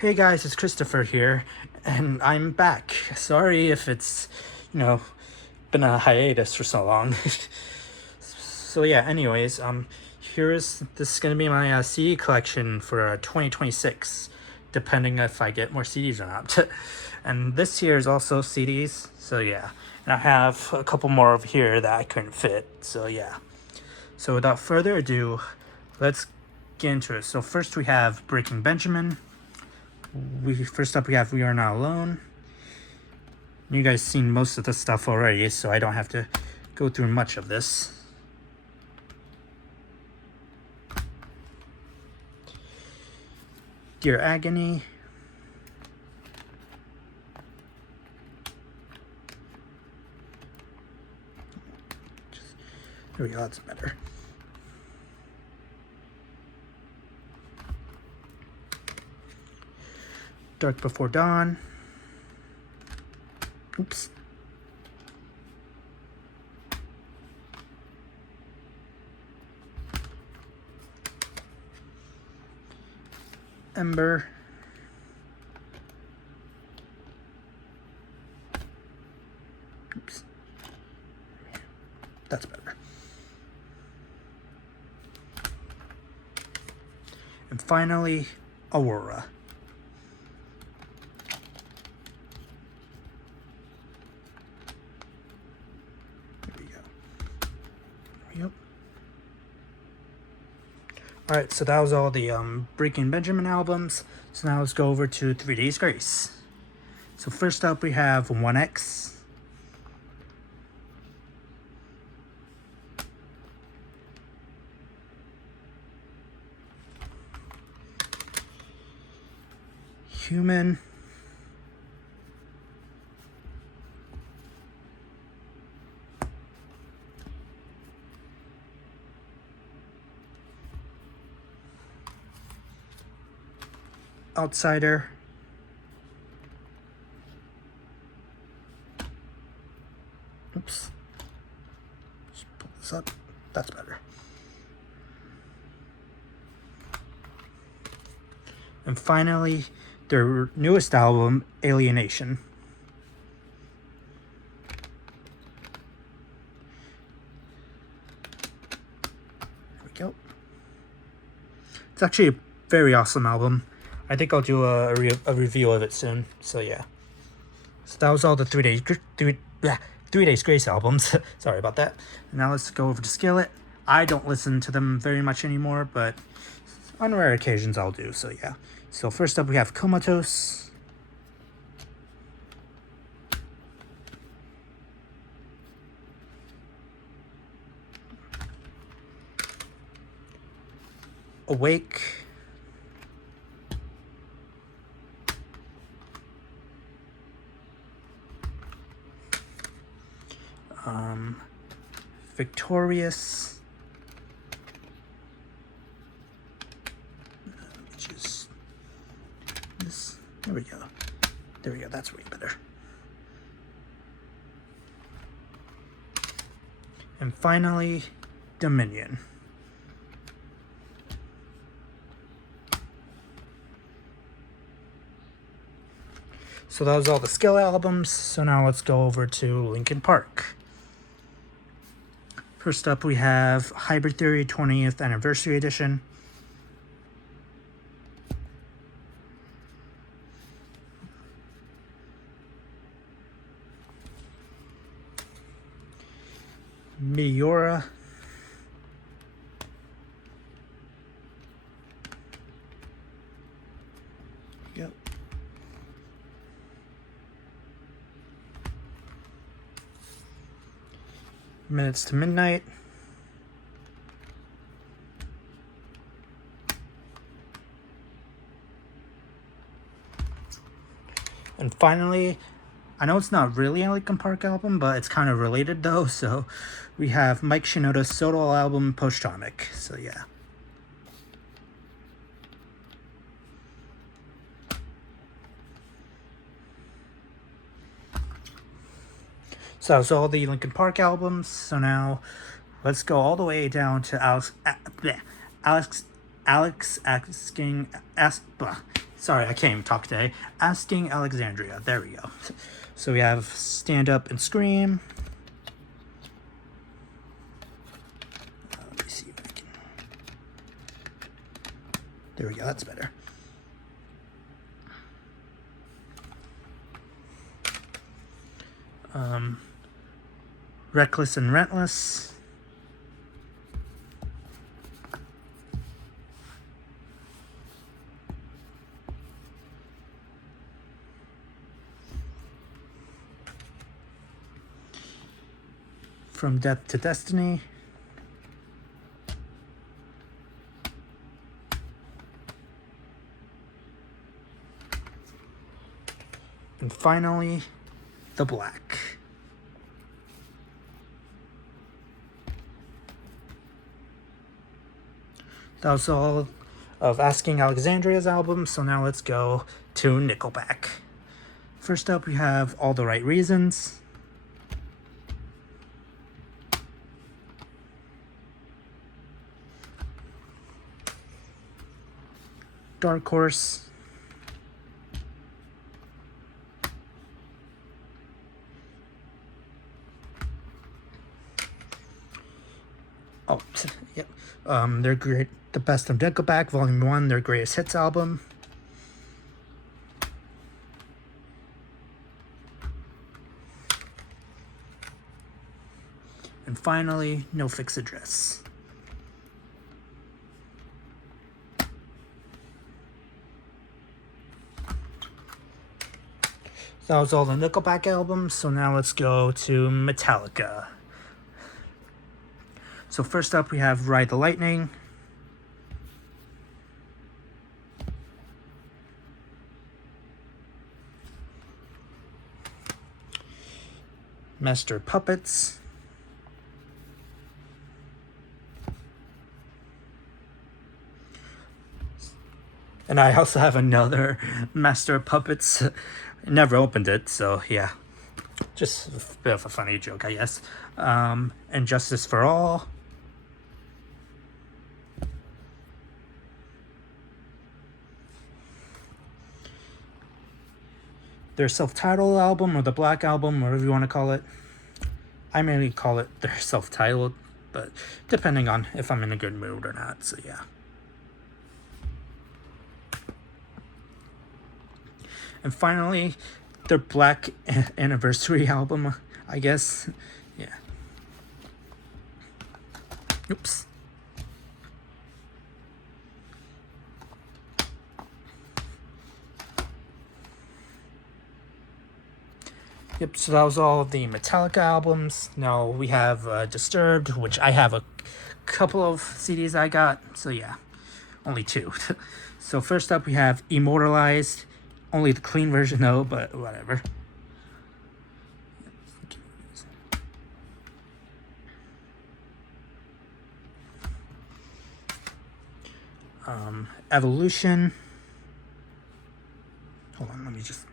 Hey guys, it's Christopher here, and I'm back. Sorry if it's, been a hiatus for so long. So yeah, anyways, this is gonna be my CD collection for 2026, depending if I get more CDs or not. And this year is also CDs, so yeah. And I have a couple more over here that I couldn't fit, so yeah. So without further ado, let's get into it. So first we have Breaking Benjamin. First up we have We Are Not Alone. You guys seen most of the stuff already, so I don't have to go through much of this. Dear Agony. There we go, that's better. Dark Before Dawn. Oops. Ember. Oops. That's better. And finally, Aurora. There we go. Yep. Alright, so that was all the Breaking Benjamin albums. So now let's go over to 3 Days Grace. So first up we have 1X. Human. Outsider. Oops. Just pull this up. That's better. And finally, their newest album, Alienation. There we go. It's actually a very awesome album. I think I'll do a review of it soon. So yeah. So that was all the 3 Days Grace albums. Sorry about that. Now let's go over to Skillet. I don't listen to them very much anymore, but on rare occasions I'll do. So yeah. So first up we have Comatose. Awake. Victorious. Just this. There we go. There we go. That's way better. And finally, Dominion. So that was all the Skill albums. So now let's go over to Linkin Park. First up, we have Hybrid Theory 20th Anniversary Edition. Meteora. Yep. Minutes to Midnight. And finally, I know it's not really a Linkin Park album, but it's kind of related though, so we have Mike Shinoda's solo album, Post-Traumatic. So yeah. So that was all the Linkin Park albums. So now let's go all the way down to Alex asking Sorry, I can't even talk today. Asking Alexandria. There we go. So we have Stand Up and Scream. Let me see if I can. There we go. That's better. Reckless and Rentless. From Death to Destiny. And finally, The Black. That was all of Asking Alexandria's album, so now let's go to Nickelback. First up, we have All the Right Reasons. Dark Horse. Oh, yep. They're great. The Best of Nickelback, Volume 1, their greatest hits album. And finally, No Fixed Address. That was all the Nickelback albums, so now let's go to Metallica. So first up, we have Ride the Lightning. Master of Puppets. And I also have another Master of Puppets. I never opened it, so yeah. Just a bit of a funny joke, I guess. And Justice for All. Their self-titled album, or the Black Album, whatever you want to call it. I mainly call it their self-titled, but depending on if I'm in a good mood or not, so yeah. And finally, their Black Anniversary album, I guess. Yeah. Oops. Yep, so that was all of the Metallica albums. Now we have Disturbed, which I have a couple of CDs I got. So yeah, only 2. So first up we have Immortalized. Only the clean version though, but whatever. Evolution. Hold on, let me just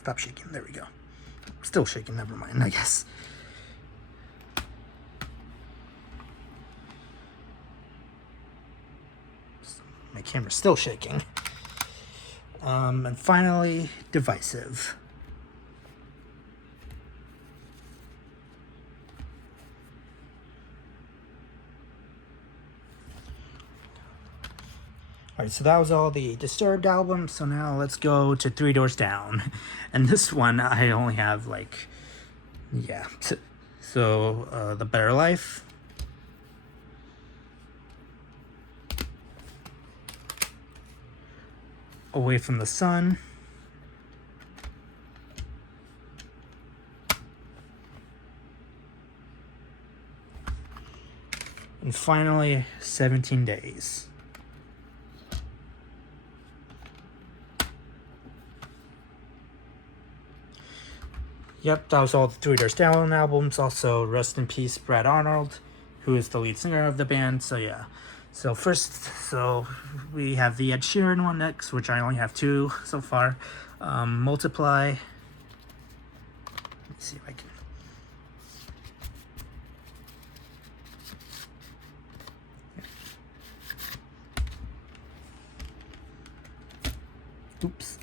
stop shaking. There we go. Still shaking, never mind, I guess. My camera's still shaking. And finally, Divisive. Alright, so that was all the Disturbed albums, so now let's go to Three Doors Down. And this one, I only have, like, yeah. So, The Better Life. Away from the Sun. And finally, 17 Days. Yep, that was all the Three Doors Down albums. Also, rest in peace, Brad Arnold, who is the lead singer of the band. So yeah. So we have the Ed Sheeran one next, which I only have 2 so far. Multiply. Let me see if I can. Oops.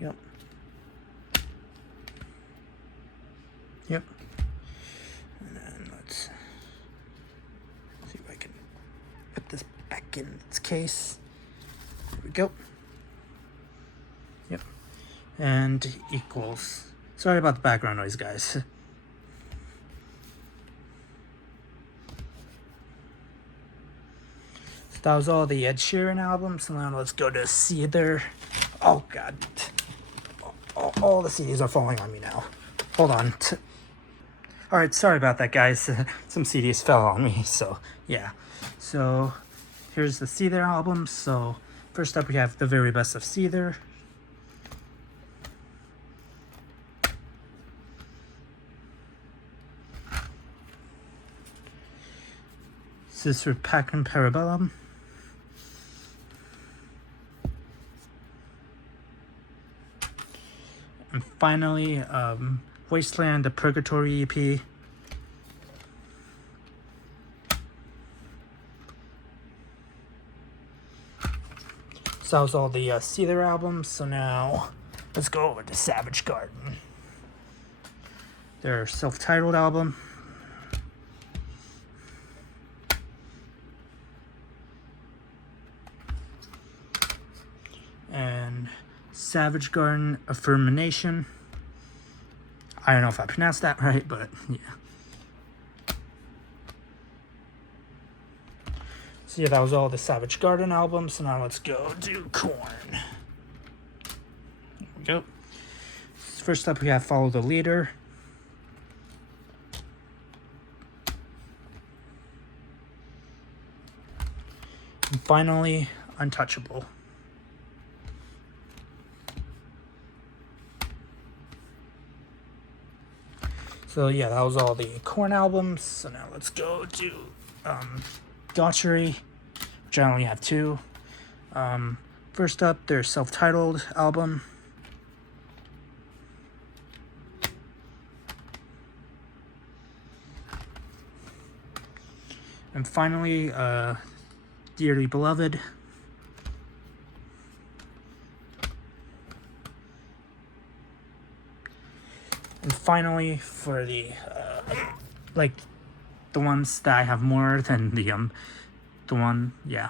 Yep. Yep. And then let's see if I can put this back in its case. There we go. Yep. And equals. Sorry about the background noise, guys. So that was all the Ed Sheeran albums. So now let's go to Seether. Oh, God. All the CDs are falling on me now. Hold on. Alright, sorry about that, guys. Some CDs fell on me, so yeah. So here's the Seether album. So first up we have The Very Best of Seether. Sister Pacem Parabellum. And finally, Wasteland, the Purgatory EP. So that was all the Seether albums. So now let's go over to Savage Garden. Their self-titled album. And Savage Garden Affirmation. I don't know if I pronounced that right, but yeah. So yeah, that was all the Savage Garden albums. So now let's go do Korn. There we go. First up we have Follow the Leader. And finally, Untouchable. So yeah, that was all the Korn albums. So now let's go to Daughtry, which I only have two. First up, their self-titled album. And finally, Dearly Beloved. And finally, for the like the ones that I have more than the one, yeah,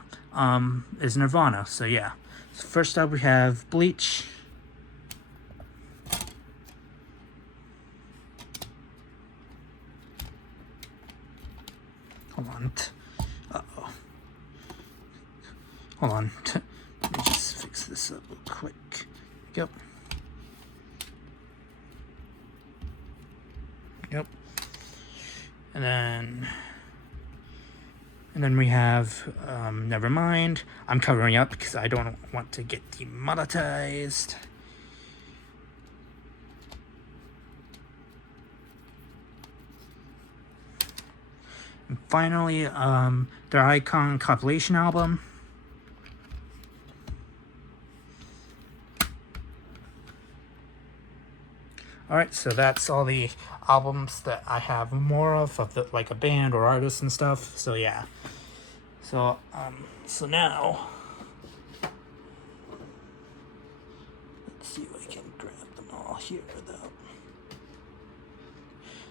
is Nirvana. So yeah. So first up we have Bleach. Hold on. Uh-oh. Hold on. Let me just fix this up real quick. Yep. Yep. And then we have Nevermind. I'm covering up because I don't want to get demonetized. And finally, their Icon compilation album. Alright, so that's all the albums that I have more of the, like a band or artist and stuff. So yeah. So now let's see if I can grab them all here though.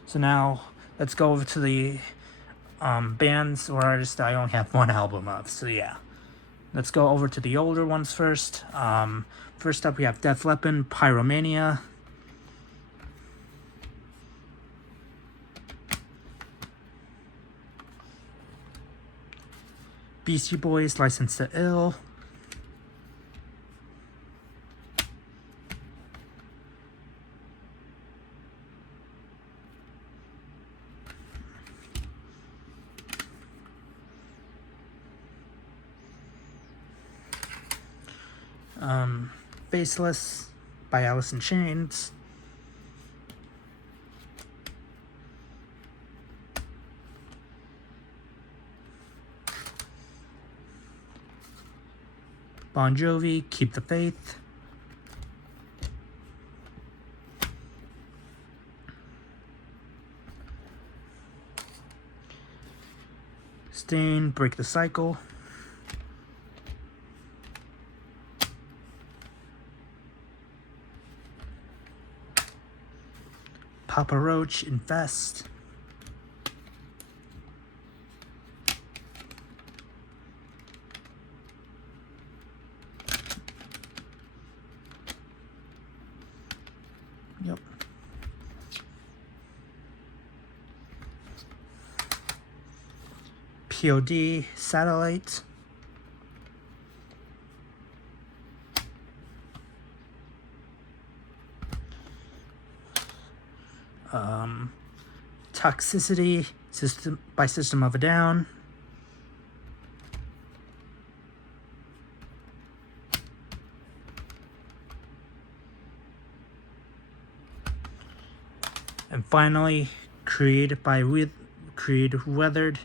So now let's go over to the bands or artists that I only have one album of. So yeah. Let's go over to the older ones first. First up we have Def Leppard, Pyromania. Beastie Boys, License to Ill. Faceless by Alice in Chains. Bon Jovi, Keep the Faith. Stain, break the cycle. Papa Roach, infest. Yep. POD, satellite. Toxicity, System of a Down. And finally, Creed Weathered.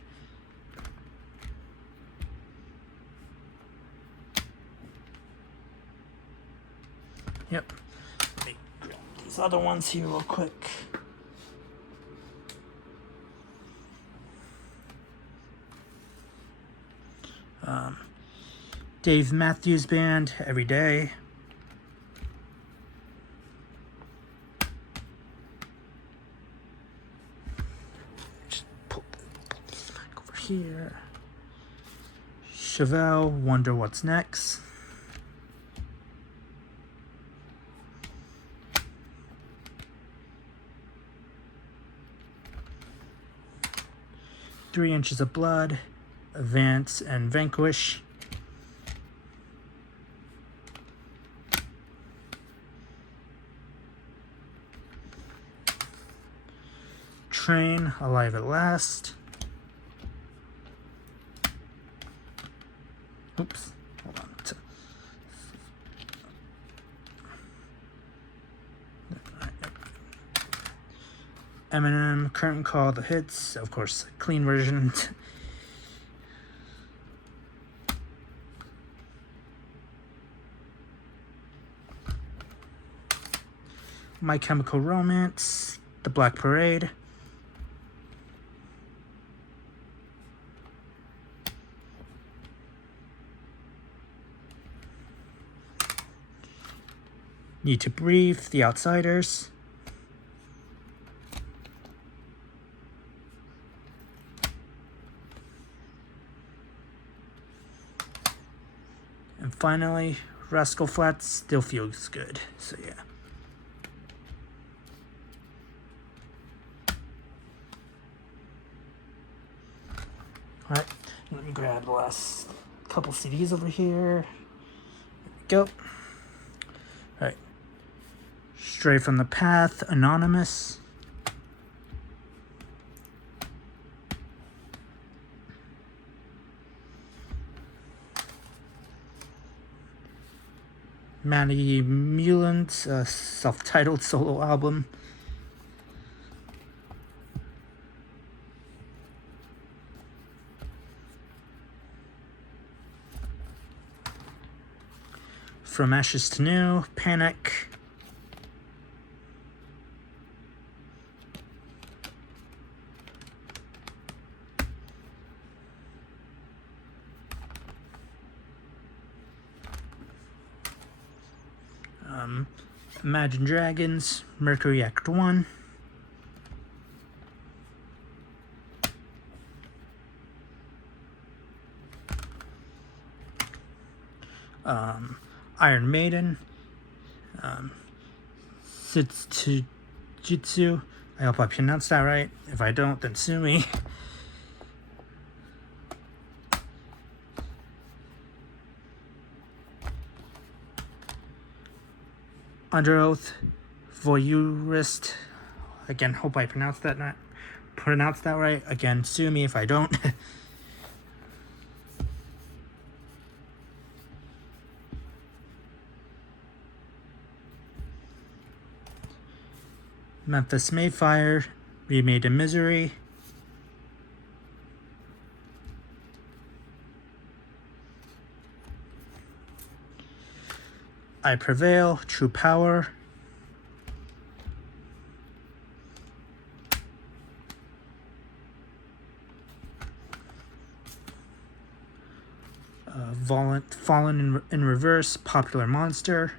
Yep. Let me grab these other ones here real quick. Dave Matthews Band, Every Day. Just pull this back over here. Chevelle, Wonder What's Next. Three Inches of Blood, Advance and Vanquish. Train, Alive at Last. Oops, hold on. Eminem, Curtain Call, The Hits, of course, clean version. My Chemical Romance, The Black Parade. Need to Breathe, The Outsiders. And finally, Rascal Flatts, Still Feels Good. So yeah. Alright, let me grab the last couple CDs over here. There we go. Alright. Stray from the Path, Anonymous. Maddie Muland's self-titled solo album. From Ashes to New, Panic. Imagine Dragons, Mercury Act 1. Iron Maiden, Setsujitsu. I hope I pronounced that right. If I don't, then sue me. Under Oath, Voyeurist. Again, hope I pronounced that right. Again, sue me if I don't. Memphis Mayfire, Remade in Misery. I Prevail, True Power. Fallen in Reverse, Popular Monster.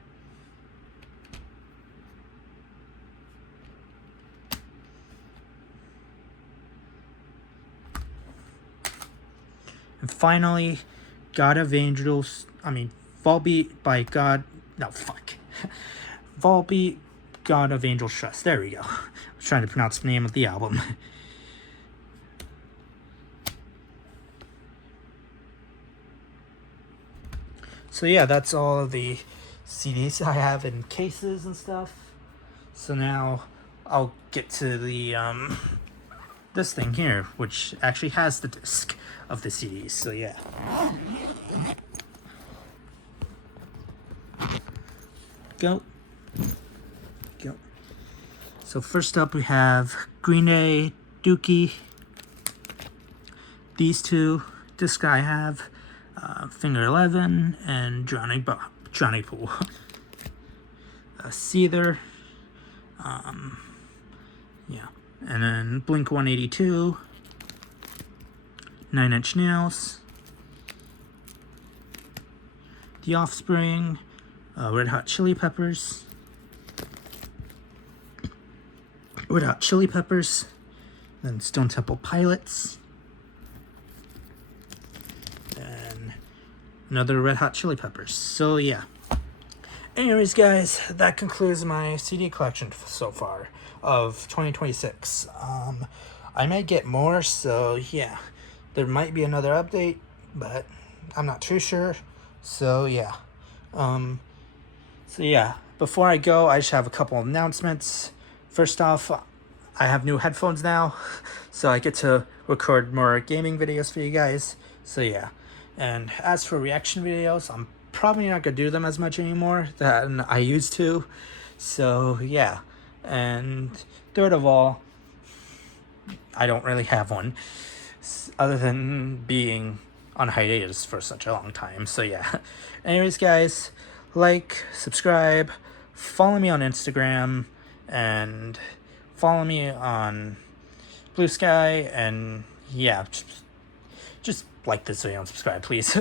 And finally, God of Angels, Volbeat by God, no, fuck. Volbeat, God of Angels Trust. There we go. I was trying to pronounce the name of the album. So yeah, that's all of the CDs I have in cases and stuff. So now I'll get to the this thing here, which actually has the disc of the CDs. So yeah. Go. So first up we have Green Day, Dookie. These two discs I have, Finger 11 and Drowning Pool. Seether. Yeah. And then Blink 182. 9 Inch Nails. The Offspring. Red Hot Chili Peppers. Then Stone Temple Pilots. And another Red Hot Chili Peppers. So yeah. Anyways, guys, that concludes my CD collection so far of 2026. I may get more, so yeah. There might be another update, but I'm not too sure. So yeah. Before I go, I just have a couple of announcements. First off, I have new headphones now, so I get to record more gaming videos for you guys. So yeah. And as for reaction videos, I'm probably not gonna do them as much anymore than I used to. So yeah. And third of all, I don't really have one, other than being on hiatus for such a long time. So yeah. Anyways, guys, like, subscribe, follow me on Instagram, and follow me on Blue Sky, and yeah, just like this video and subscribe, please.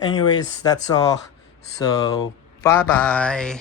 Anyways, that's all. So bye bye.